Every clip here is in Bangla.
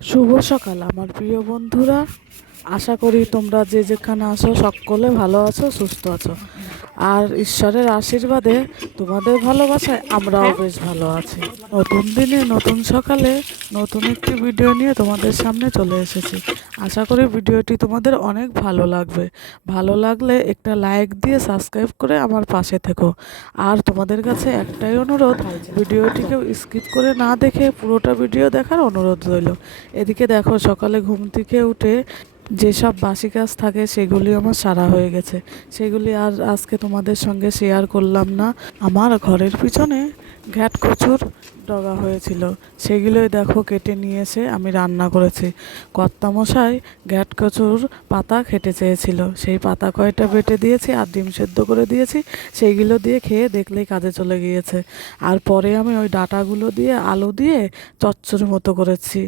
শুভ সকাল আমার প্রিয় বন্ধুরা। আশা করি তোমরা যে যেখানে আছো সকলে ভালো আছো, সুস্থ আছো। আর ঈশ্বরের আশীর্বাদে তোমাদের ভালোবাসায় আমরাও বেশ ভালো আছি। নতুন দিনে নতুন সকালে নতুন একটি ভিডিও নিয়ে তোমাদের সামনে চলে এসেছি। আশা করি ভিডিওটি তোমাদের অনেক ভালো লাগবে। ভালো লাগলে একটা লাইক দিয়ে সাবস্ক্রাইব করে আমার পাশে থেকো। আর তোমাদের কাছে একটাই অনুরোধ, ভিডিওটিকেও স্কিপ করে না দেখে পুরোটা ভিডিও দেখার অনুরোধ রইল। এদিকে দেখো, সকালে ঘুম থেকে উঠে যেসব বাসি কাজ থাকে সেগুলি আমার সারা হয়ে গেছে। সেগুলি আর আজকে তোমাদের সঙ্গে শেয়ার করলাম না। আমার ঘরের পিছনে ঘ্যাট কচুর ডগা হয়েছিল, সেগুলোই দেখো কেটে নিয়ে এসে আমি রান্না করেছি। কর্তামশাই ঘ্যাট কচুর পাতা খেতে চেয়েছিল, সেই পাতা কয়টা বেটে দিয়েছি আর ডিম সেদ্ধ করে দিয়েছি। সেইগুলো দিয়ে খেয়ে দেখলেই কাজে চলে গিয়েছে। আর পরে আমি ওই ডাঁটাগুলো দিয়ে আলু দিয়ে চচ্চড়ি মতো করেছি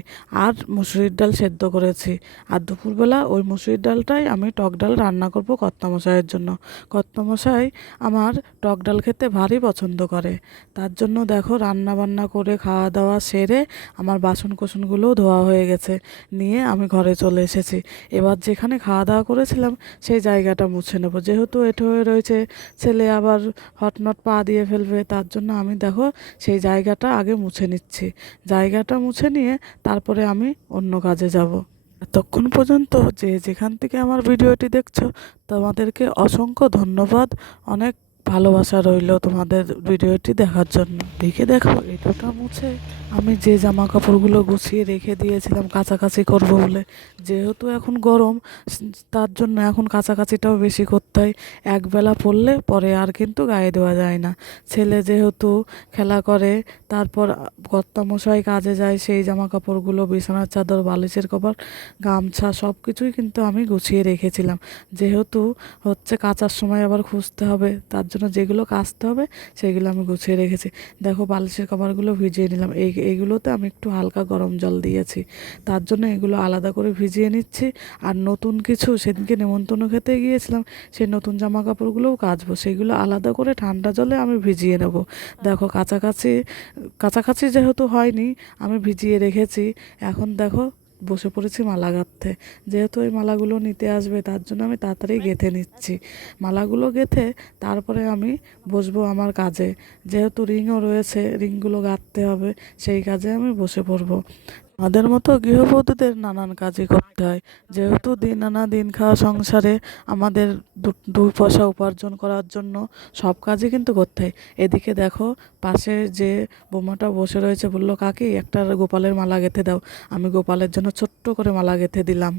আর মুসুরির ডাল সেদ্ধ করেছি। আর দুপুরবেলা ওই মুসুরির ডালটাই আমি টক ডাল রান্না করব কর্তামশাইয়ের জন্য। কর্তামশাই আমার টক ডাল খেতে ভারী পছন্দ করে। তার জন্য দেখো রান্না বান্না করে খাওয়া দাওয়া সেরে আমার বাসন কোসনগুলোও ধোয়া হয়ে গেছে, নিয়ে আমি ঘরে চলে এসেছি। এবার যেখানে খাওয়া দাওয়া করেছিলাম সেই জায়গাটা মুছে নেব, যেহেতু এঁটো হয়ে রয়েছে, ছেলে আবার হটনট পা দিয়ে ফেলবে। তার জন্য আমি দেখো সেই জায়গাটা আগে মুছে নিচ্ছি। জায়গাটা মুছে নিয়ে তারপরে আমি অন্য কাজে যাব। এতক্ষণ পর্যন্ত যে যেখান থেকে আমার ভিডিওটি দেখছো তোমাদেরকে অসংখ্য ধন্যবাদ, অনেক ভালোবাসা রইল তোমাদের ভিডিওটি দেখার জন্য। দেখে দেখো, এটোটা মুছে আমি যে জামা কাপড়গুলো গুছিয়ে রেখে দিয়েছিলাম কাচাকাচি করব বলে, যেহেতু এখন গরম, তার জন্য এখন কাচাকাচিটাও বেশি করতে হয়। একবেলা পরলে পরে আর কিন্তু গায়ে দেওয়া যায় না। ছেলে যেহেতু খেলা করে, তারপর কর্তামশাই কাজে যায়, সেই জামা কাপড়গুলো, বিছানার চাদর, বালিশের কভার, গামছা সব কিছুই কিন্তু আমি গুছিয়ে রেখেছিলাম। যেহেতু হচ্ছে কাচার সময় আবার খুঁজতে হবে, তার জন্য যেগুলো কাচতে হবে সেগুলো আমি গুছিয়ে রেখেছি। দেখো বালিশের কভারগুলো ভিজিয়ে নিলাম। এইগুলোতে আমি একটু হালকা গরম জল দিয়েছি, তার জন্য এগুলো আলাদা করে ভিজিয়ে নিচ্ছি। আর নতুন কিছু সেদিনকে নেমন্তন্ন খেতে গিয়েছিলাম, সেই নতুন জামা কাপড়গুলোও কাচবো, সেগুলো আলাদা করে ঠান্ডা জলে আমি ভিজিয়ে নেব। দেখো কাছাকাছি যেহেতু হয়নি, আমি ভিজিয়ে রেখেছি। এখন দেখো বসে পড়েছি মালা গাঁথতে। যেহেতু এই মালাগুলো নিতে আসবে, তার জন্য আমি তাড়াতাড়ি গেঁথে নিচ্ছি। মালাগুলো গেঁথে তারপরে আমি বসবো আমার কাজে। যেহেতু রিংও রয়েছে, রিংগুলো গাঁথতে হবে, সেই কাজে আমি বসে পড়বো। আমাদের মতো গৃহবধূদের নানান কাজই করতে হয়, যেহেতু দিন খাওয়া সংসারে আমাদের দুই পয়সা উপার্জন করার জন্য সব কাজই কিন্তু করতে হয়। এদিকে দেখো, পাশে যে বৌমাটা বসে রয়েছে বললো, কাকি একটা গোপালের মালা গেঁথে দাও। আমি গোপালের জন্য ছোট্ট করে মালা গেঁথে দিলাম,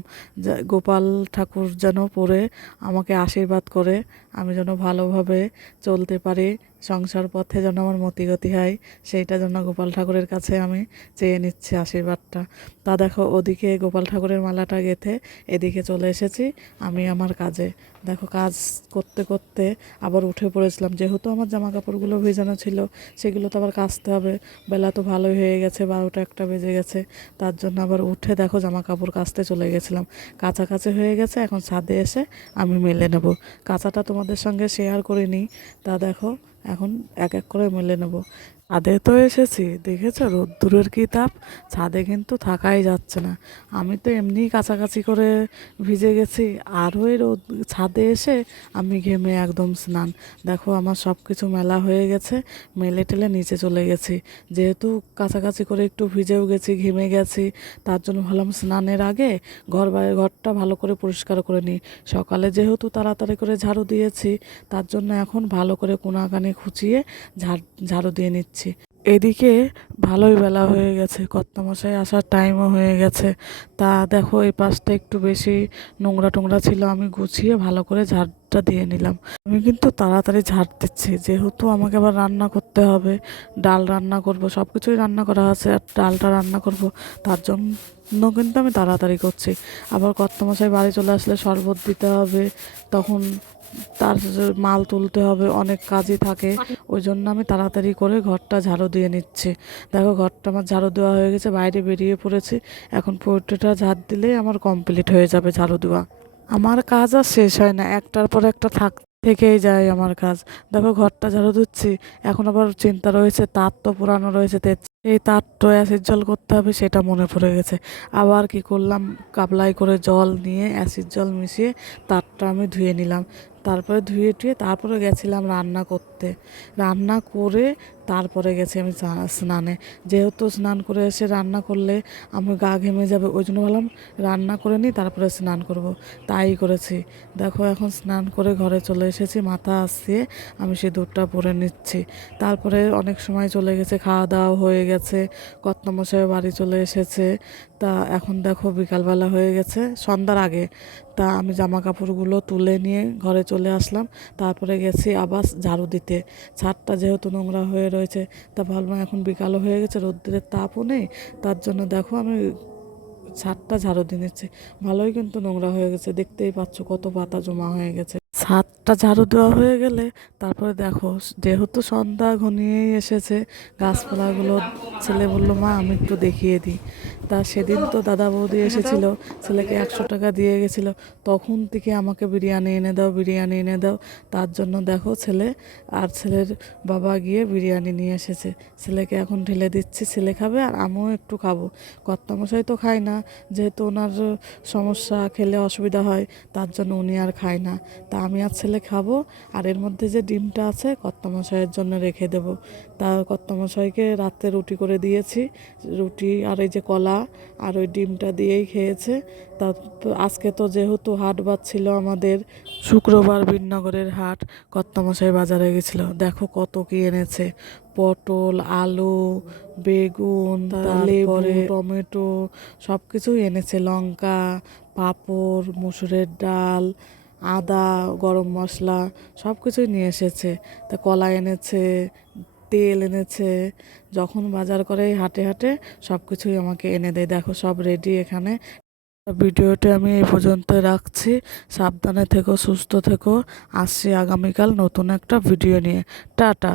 গোপাল ঠাকুর যেন পরে আমাকে আশীর্বাদ করে, আমি যেন ভালোভাবে চলতে পারি, সংসার পথে যেন আমার মতিগতি হয়, সেইটা জন্য গোপাল ঠাকুরের কাছে আমি চেয়ে নিচ্ছি আশীর্বাদটা। তা দেখো, ওদিকে গোপাল ঠাকুরের মালাটা গেঁথে এদিকে চলে এসেছি আমি আমার কাজে। দেখো কাজ করতে করতে আবার উঠে পড়েছিলাম, যেহেতু আমার জামা কাপড়গুলো ভেজানো ছিল, সেগুলো তো আবার কাচতে হবে। বেলা তো ভালোই হয়ে গেছে, 12টা 1টা বেজে গেছে। তার জন্য আবার উঠে দেখো জামা কাপড় কাচতে চলে গেছিলাম। কাছাকাছি হয়ে গেছে, এখন ছাদে এসে আমি মেলে নেব। কাচাটা তোমাদের সঙ্গে শেয়ার করে নিই। তা দেখো এখন এক এক করে মেলে নেব। ছাদে তো এসেছি, দেখেছো রোদ্দুরের কি তাপ, ছাদে কিন্তু থাকাই যাচ্ছে না। আমি তো এমনিই কাছাকাছি করে ভিজে গেছি, আর ওই ছাদে এসে আমি ঘেমে একদম স্নান। দেখো আমার সব কিছু মেলা হয়ে গেছে, মেলে টেলে নিচে চলে গেছি। যেহেতু কাছাকাছি করে একটু ভিজেও গেছি, ঘেমে গেছি, তার জন্য ভাবলাম স্নানের আগে ঘরটা ভালো করে পরিষ্কার করে নিই। সকালে যেহেতু তাড়াতাড়ি করে ঝাড়ু দিয়েছি, তার জন্য এখন ভালো করে কোনাকানি খুঁচিয়ে ঝাড়ু দিয়ে নিচ্ছি। এদিকে ভালোই বেলা হয়ে গেছে, কর্তামশাই আসার টাইমও হয়ে গেছে। তা দেখো এই পাশটা একটু বেশি নোংরা টোংরা ছিল, আমি গুছিয়ে ভালো করে ঝাড়টা দিয়ে নিলাম। আমি কিন্তু তাড়াতাড়ি ঝাড় দিচ্ছি, যেহেতু আমাকে আবার রান্না করতে হবে, ডাল রান্না করব, সব কিছুই রান্না করা আছে, আর ডালটা রান্না করব, তার জন্য কিন্তু আমি তাড়াতাড়ি করছি। আবার কর্তামশাই বাড়ি চলে আসলে শরবত দিতে হবে, তখন তার মাল তুলতে হবে, অনেক কাজই থাকে। ওই জন্য আমি তাড়াতাড়ি করে ঘরটা ঝাড়ু দিয়ে নিচ্ছি। দেখো ঘরটা আমার ঝাড়ু দেওয়া হয়ে গেছে, বাইরে বেরিয়ে পড়েছি। এখন পোর্ট্রেটা ঝাড় দিলেই আমার কমপ্লিট হয়ে যাবে ঝাড়ু দেওয়া। আমার কাজ আর শেষ হয় না, একটার পর একটা থেকেই যায় আমার কাজ। দেখো ঘরটা ঝাড়ু দিচ্ছি, এখন আবার চিন্তা রয়েছে, তার তো পুরানো রয়েছে, এই তারটা অ্যাসিড জল করতে হবে সেটা মনে পড়ে গেছে। আবার কি করলাম, গাবলায় করে জল নিয়ে অ্যাসিড জল মিশিয়ে তারটা আমি ধুয়ে নিলাম। তারপরে ধুয়ে টুয়ে তারপরে গেছিলাম রান্না করতে। রান্না করে তারপরে গেছি আমি স্নানে। যেহেতু স্নান করে এসে রান্না করলে আমি গা ঘেমে যাবে, ওই জন্য ভাবলাম রান্না করে নিই তারপরে স্নান করব। তাই করেছি। দেখো এখন স্নান করে ঘরে চলে এসেছি, মাথা আসিয়ে আমি সিঁদুরটা পরে নিচ্ছি। তারপরে অনেক সময় চলে গেছে, খাওয়া দাওয়া হয়ে গেছে, কর্তামশাই বাড়ি চলে এসেছে। তা এখন দেখো বিকালবেলা হয়ে গেছে, সন্ধ্যার আগে। তা আমি জামা কাপড়গুলো তুলে নিয়ে ঘরে চলে আসলাম। তারপরে গেছি আবার ঝাড়ু দিতে। ছাদটা যেহেতু নোংরা হয়ে রয়েছে, তা ভাবলাম এখন বিকালও হয়ে গেছে, রোদ্রের তাপও নেই, তার জন্য দেখো আমি ছাদটা ঝাড়ু দিয়ে নিচ্ছি। ভালোই কিন্তু নোংরা হয়ে গেছে, দেখতেই পাচ্ছ কত পাতা জমা হয়ে গেছে। ছাদটা ঝাড়ু দেওয়া হয়ে গেলে তারপরে দেখো, যেহেতু সন্ধ্যা ঘনিয়েই এসেছে, গাছপালাগুলো ছেলে বললো মা আমি একটু দেখিয়ে দিই। তা সেদিন তো দাদা বৌদি এসেছিল, ছেলেকে 100 টাকা দিয়ে গেছিল, তখন থেকে আমাকে বিরিয়ানি এনে দাও, বিরিয়ানি এনে দাও। তার জন্য দেখো ছেলে আর ছেলের বাবা গিয়ে বিরিয়ানি নিয়ে এসেছে। ছেলেকে এখন ঢেলে দিচ্ছি, ছেলে খাবে আর আমিও একটু খাবো। কর্তামশাই তো খায় না, যেহেতু ওনার সমস্যা, খেলে অসুবিধা হয়, তার জন্য উনি আর খায় না। তা আমি আর ছেলে খাবো। আর এর মধ্যে যে ডিমটা আছে কর্তামশাইয়ের জন্য রেখে দেব। তা কর্তামশাইকে রাতে রুটি করে দিয়েছি, রুটি আর এই যে কলা আর ওই ডিমটা দিয়েই খেয়েছে। তা আজকে তো যেহেতু হাট বার ছিল আমাদের, শুক্রবার বিননগরের হাট, কর্তামশাই বাজারে গেছিলো। দেখো কত কি এনেছে, পটল, আলু, বেগুন, তারপরে টমেটো, সব কিছুই এনেছে, লঙ্কা, পাঁপড়, মুসুরের ডাল, আদা, গরম মশলা, সব কিছুই নিয়ে এসেছে। তা কলা এনেছে, তেল এনেছে। যখন বাজার করে এই হাটে হাটে সব কিছুই আমাকে এনে দেয়। দেখো সব রেডি এখানে। ভিডিওটা আমি এই পর্যন্ত রাখছি। সাবধানে থেকো, সুস্থ থেকো। আসছি আগামীকাল নতুন একটা ভিডিও নিয়ে। টাটা।